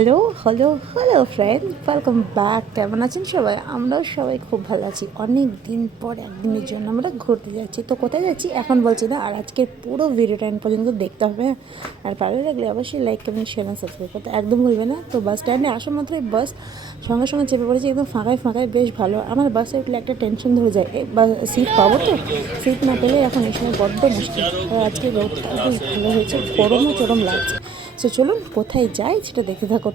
Hello hello hello friend, welcome back. কেমন আছেন সবাই? আমরাও সবাই খুব ভালো আছি। অনেক দিন পর একদিনের জন্য আমরা ঘুরতে যাচ্ছি। তো কোথায় যাচ্ছি এখন বলছি না, আর আজকের পুরো ভিডিওটা এন্ড পর্যন্ত দেখতে হবে। আর ভালো লাগলে অবশ্যই লাইক কমেন্ট শেয়ার আর সাবস্ক্রাইব করতে একদম ভুলবে না। তো বাস স্ট্যান্ডে আসা মাত্রই বাস সঙ্গে সঙ্গে চেপে পড়েছি, একদম ফাঁকায় ফাঁকায়, বেশ ভালো। আমার বাসে উঠলে একটা টেনশন ধরে যায়, বা সিট পাবো তো, সিট না পেলে এখন এই সময় বড্ড মুশকিল। আর আজকে রোদটা বেশ ভালো হয়েছে, গরমও চরম লাগছে। তো চলুন কোথায় যাই সেটা দেখতে থাকুন।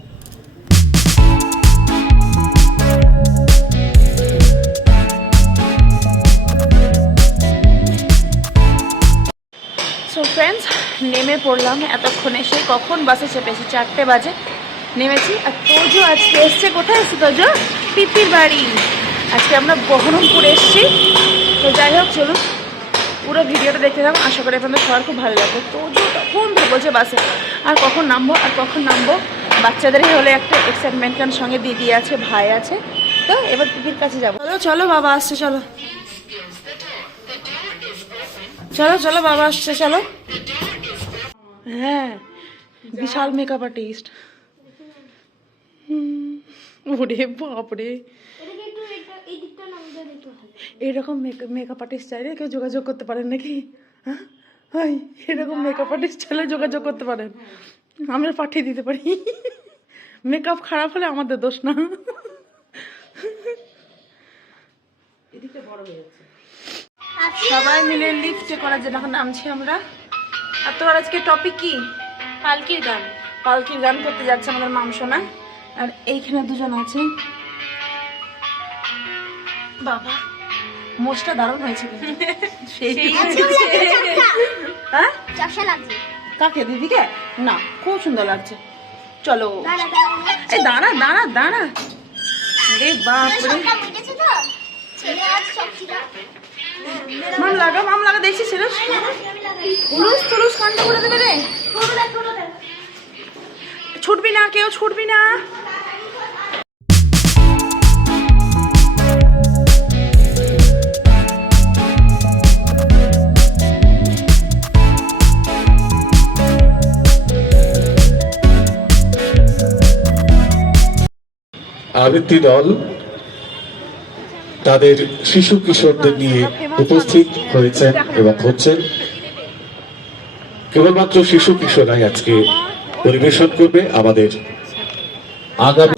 সো ফ্রেন্ডস, নেমে পড়লাম এতক্ষণে। সেই কখন বাসে চেপেছি, 4টে বাজে নেমেছি। আর তোজো আজকে এসছে, কোথায় এসছে তোজো? পিপির বাড়ি। আজকে আমরা বহরমপুর এসছি। তো যাই হোক, চলুন পুরো ভিডিওটা দেখতে থাকুন, আশা করি আপনাদের সবার খুব ভালো লাগবে। তোজো তখন ধরে বলছে বাসে, আর কখন নামবো আর কখন নামবো। বাচ্চাদেরই হলে একটা এক্সাইটমেন্ট, কারণ সঙ্গে দিদি আছে, ভাই আছে। তো এবার পিপির কাছে যাবো। চলো চলো, বাবা আসছে, চলো চলো চলো, বাবা আসছে, চলো। হ্যাঁ, বিশাল মেকআপ আর্টিস্ট। ওরে বাপরে, এরকম মেকআপ আর্টিস্ট চাইলে কেউ যোগাযোগ করতে পারেন নাকি? হ্যাঁ, এরকম মেকআপ আর্টিস্ট চাইলে যোগাযোগ করতে পারেন, আমরা পাঠিয়ে দিতে পারি। মেকআপ খারাপ হলে আমাদের দোষ না। সবাই মিলে লিফটে করার জন্য এখন নামছি আমরা। আর তোমার আজকে টপিক কি? পালকির গান। পালকির গান করতে যাচ্ছে আমাদের মামসোনা। আর এইখানে দুজন আছে। বাবা, মোষটা দারুণ হয়েছে কিন্তু। হ্যাঁ, কাকে? দিদিকে? না, খুব সুন্দর লাগছে। চলো, এই দাঁড়া দাঁড়া দাঁড়া। আরে বাপরে, মাম লাগা দেখছি ছিল। উলুস তুলুস কাণ্ড করে দেবে রে। ছুটবি না, কেউ ছুটবি না। আবৃত্তি দল তাদের শিশু কিশোরদের নিয়ে উপস্থিত হয়েছেন এবং হচ্ছেন। কেবলমাত্র শিশু কিশোরাই আজকে পরিবেশন করবে আমাদের আগামী।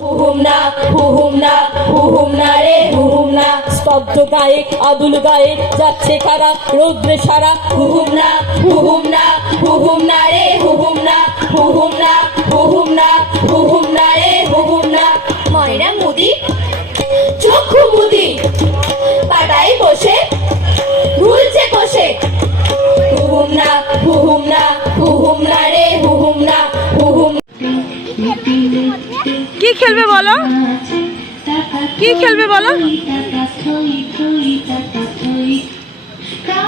স্তব্ধ গায়ক আদুল গায়ক যাচ্ছে কারা রৌদ্রে সারা। হুহুম না হুহুম না হুহুম না রে হুহুম না হুহুম না হুহুম না হুহুম না রে হুহুম না। ময়না মুদি চক্ষু মুদি পাটায় বসে রুলছে কষে। হুহুম না হুহুম না হুহুম না রে হুহুম না হুহুম। কি খেলবে বলো? কি খেলবে বলো?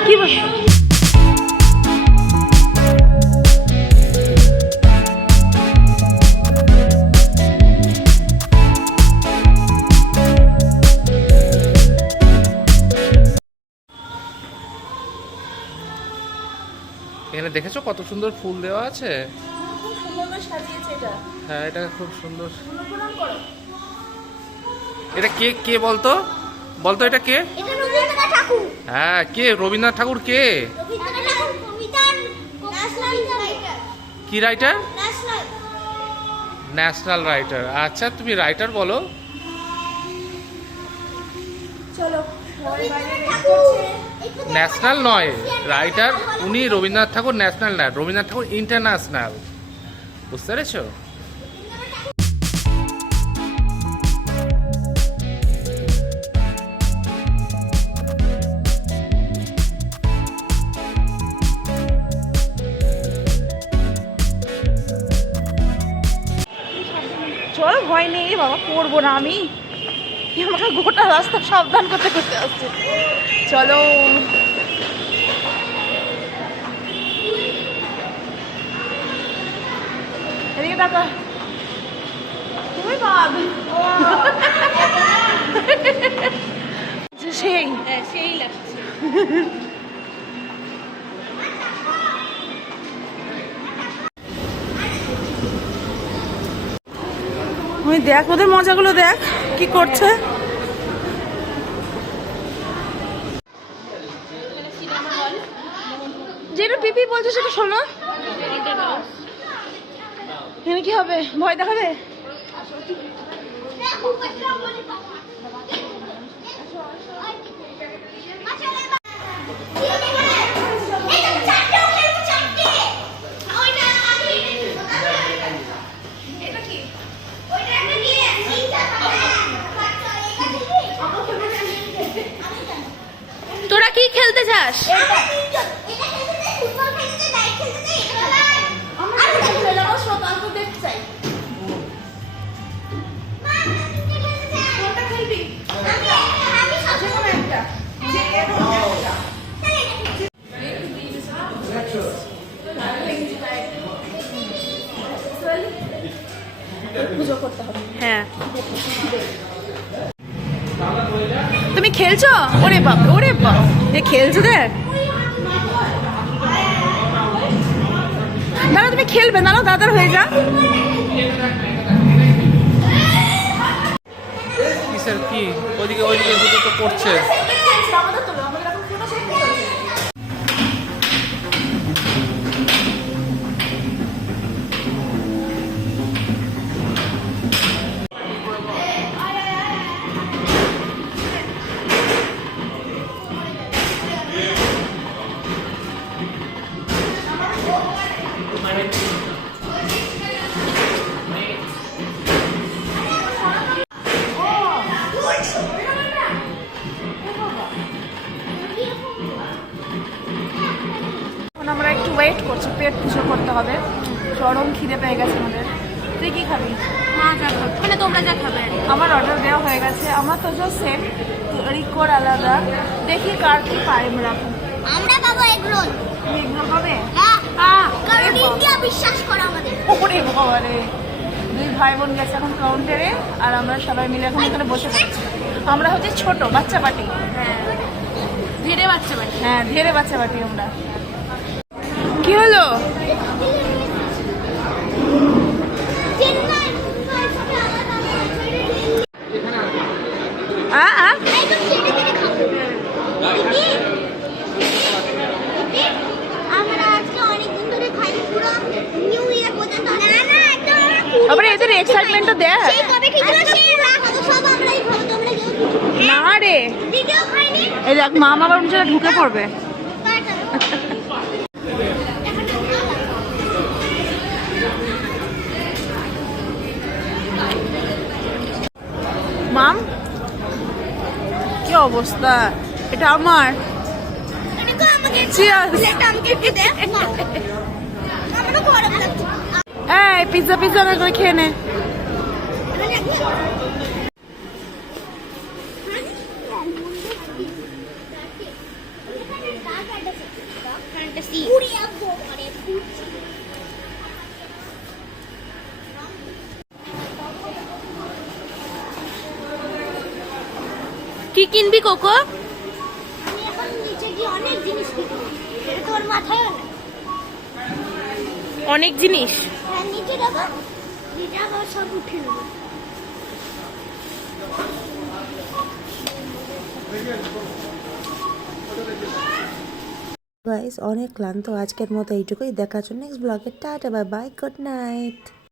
কি এখানে দেখেছো কত সুন্দর ফুল দেওয়া আছে? খুব সুন্দর সাজিয়েছে এটা। হ্যাঁ, এটা খুব সুন্দর। এটা কে কে বলতো বলতো এটা কে? এটা রবীন্দ্রনাথ ঠাকুর। হ্যাঁ, কে? রবীন্দ্রনাথ ঠাকুর কে? রবীন্দ্রনাথ ঠাকুর কবিতার ন্যাশনাল রাইটার। কি রাইটার? National national writer. আচ্ছা, তুমি রাইটার বলো। চলো, ন্যাশনাল নয়, রাইটার উনি। রবীন্দ্রনাথ ঠাকুর ন্যাশনাল না, রবীন্দ্রনাথ ঠাকুর ইন্টারন্যাশনাল। বুঝতে পেরেছো? চলো, ভয় নেই বাবা, পড়বো না আমি। আমাকে গোটা রাস্তা সাবধান করতে করতে আসছে। চলো, এদিকে টাকা। তুমি বাদ সেই সেই লাগছে। ওই দেখ ওদের মজাগুলো দেখ কি করছে। যেটা পিপি বলছে সেটা শোনো। এখানে কি হবে? ভয় দেখাবে? তোরা কি খেলতে চাস? হ্যাঁ তুমি খেলছো? ওরে বাপ ওরে বাপ, এ খেলছো দেখ। দাদা তুমি খেলবে না, দাদার হয়ে যা। কিসের কি? ওইদিকে দুটো তো পড়ছে। এখন আমরা একটু ওয়েট করছি, পেট পুজো করতে হবে, চরম খিদে পেয়ে গেছে আমাদের। তুই কি খাবি? মা যা খাবে, মানে তোমরা যা খাবে। আমার অর্ডার দেওয়া হয়ে গেছে, আমার তো জাস্ট সেম, রিকোর আলাদা। দেখি কার কি পাই আমরা। আমরা পাবো এগ রোল। তুমি এগুলো খাবে? কারণ ইন্ডিয়া বিশ্বাস করে আমাদের। ওরে বাবা রে, দুই ভাই বোন গেছে এখন কাউন্টারে, আর আমরা সবাই মিলে এখন এখানে বসে পড়ছি। আমরা হচ্ছে ছোট বাচ্চা পার্টি। হ্যাঁ, ধীরে বাচ্চা বাড়ি। হ্যাঁ ধীরে বাচ্চা পার্টি আমরা। কি হলো? চেন্নাই একদম চেটে চেটে খাবো। আমরা আজকে অনেকদিন ধরে খাই, পুরো নিউ ইয়ার পর্যন্ত। না একদম আবার এদের এক্সাইটমেন্টটা দেখ। সেই কবে খেয়েছিল সেই রাত সব আমরাই খাবো, তোমরা কেউ না রে, দিদিও খাইনি। এই দেখ মামা আবার নিচে ঢুকে পড়বে। মাম কি অবস্থা? এটা আমার। Cheers! এই পিৎজা পিৎজা না করে খেয়ে নে। কি কিনবি কোকো? আমি এখন নিচে গিয়ে অনেক জিনিস কিনবো, এটা তোর মাথায়ও না। অনেক জিনিস। হ্যাঁ নিচে যাবো, নিচে আবার সব উঠে নেবো। গাইস অনেক ক্লান্ত আজকের মতো এইটুকুই, দেখার জন্য নেক্সট ব্লগে। Tata bye bye, good night.